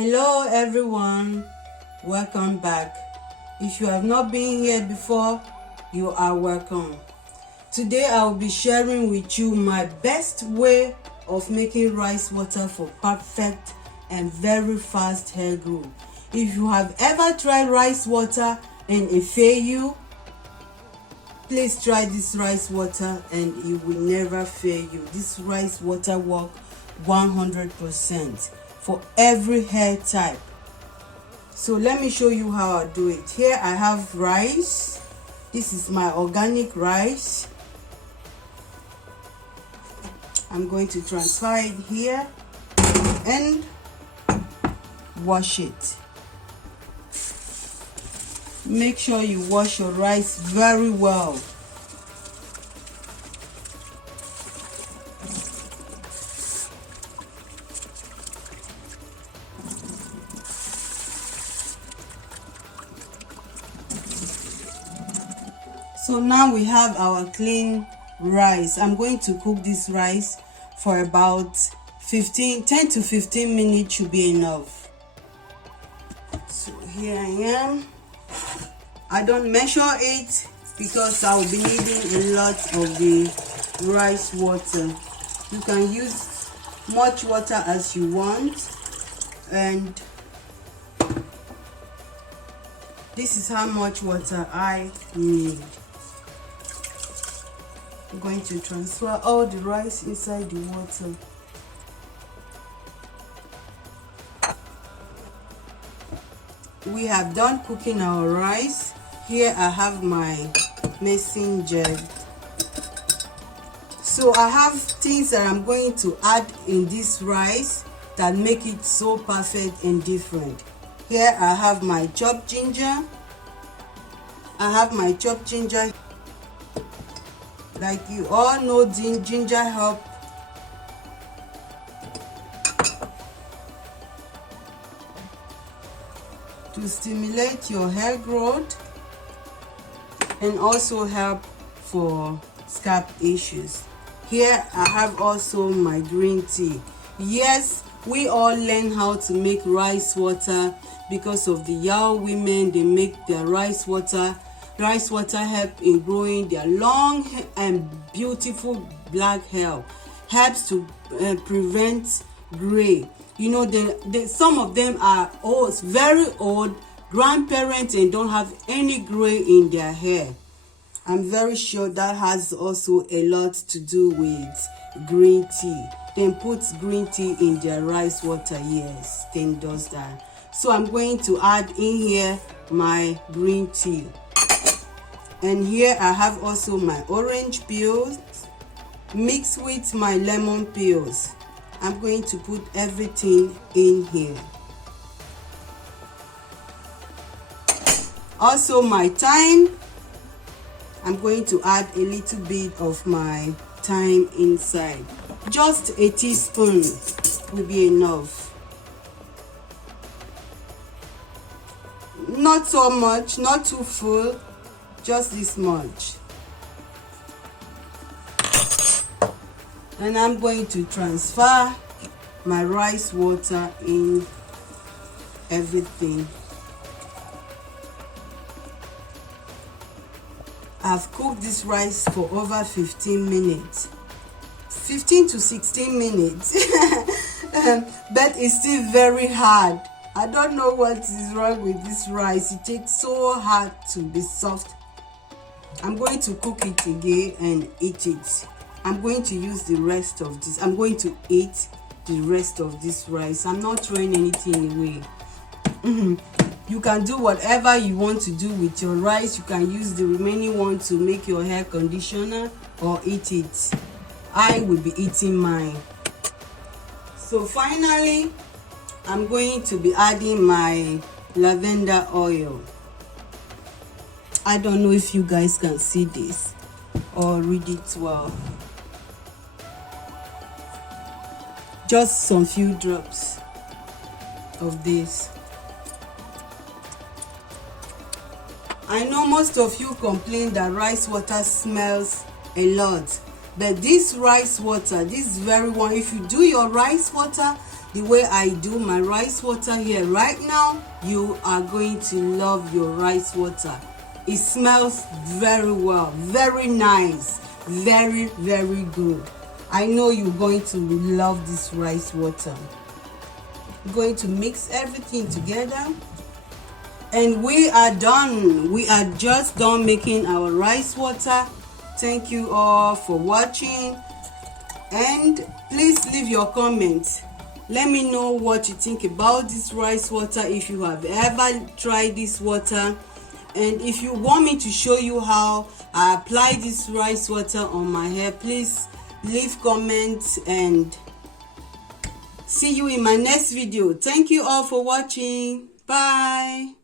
Hello everyone, welcome back. If you have not been here before, you are welcome. Today I will be sharing with you my best way of making rice water for perfect and very fast hair growth. If you have ever tried rice water and it failed you, please try this rice water and it will never fail you. This rice water works 100% for every hair type. So let me show you how I do it. Here I have rice. This is my organic rice. I'm going to transfer it here and wash it. Make sure you wash your rice very well. So now we have our clean rice. I'm going to cook this rice for about 10 to 15 minutes should be enough. So here I am. I don't measure it because I will be needing a lot of the rice water. You can use much water as you want, and this is how much water I need. I'm going to transfer all the rice inside the water. We have done cooking our rice. Here I have my mixing jug. So I have things that I'm going to add in this rice that make it so perfect and different. Here I have my chopped ginger. Like you all know, ginger help to stimulate your hair growth and also help for scalp issues. Here I have also my green tea. Yes, we all learn how to make rice water because of the Yao women. They make their rice water. Rice water help in growing their long and beautiful black hair. Helps to prevent gray. You know, some of them are old, very old, grandparents, and don't have any gray in their hair. I'm very sure that has also a lot to do with green tea. Then put green tea in their rice water. Yes, then does that. So I'm going to add in here my green tea. And here I have also my orange peels mixed with my lemon peels. I'm going to put everything in here. Also my thyme. I'm going to add a little bit of my thyme inside. Just a teaspoon will be enough. Not so much, not too full. Just this much. And I'm going to transfer my rice water in everything. I've cooked this rice for over 15 minutes. 15 to 16 minutes. But it's still very hard. I don't know what is wrong with this rice. It takes so hard to be soft. I'm going to cook it again and eat it. I'm going to use the rest of this. I'm going to eat the rest of this rice. I'm not throwing anything away. You can do whatever you want to do with your rice. You can use the remaining one to make your hair conditioner or eat it. I will be eating mine. So finally, I'm going to be adding my lavender oil. I don't know if you guys can see this or read it well. Just some few drops of this. I know most of you complain that rice water smells a lot, but this rice water, this very one, if you do your rice water the way I do my rice water here right now, you are going to love your rice water. It smells very well, very nice, very, very good. I know you're going to love this rice water. I'm going to mix everything together. And we are done. We are just done making our rice water. Thank you all for watching. And please leave your comments. Let me know what you think about this rice water, if you have ever tried this water. And if you want me to show you how I apply this rice water on my hair, please leave comments, and see you in my next video. Thank you all for watching. Bye.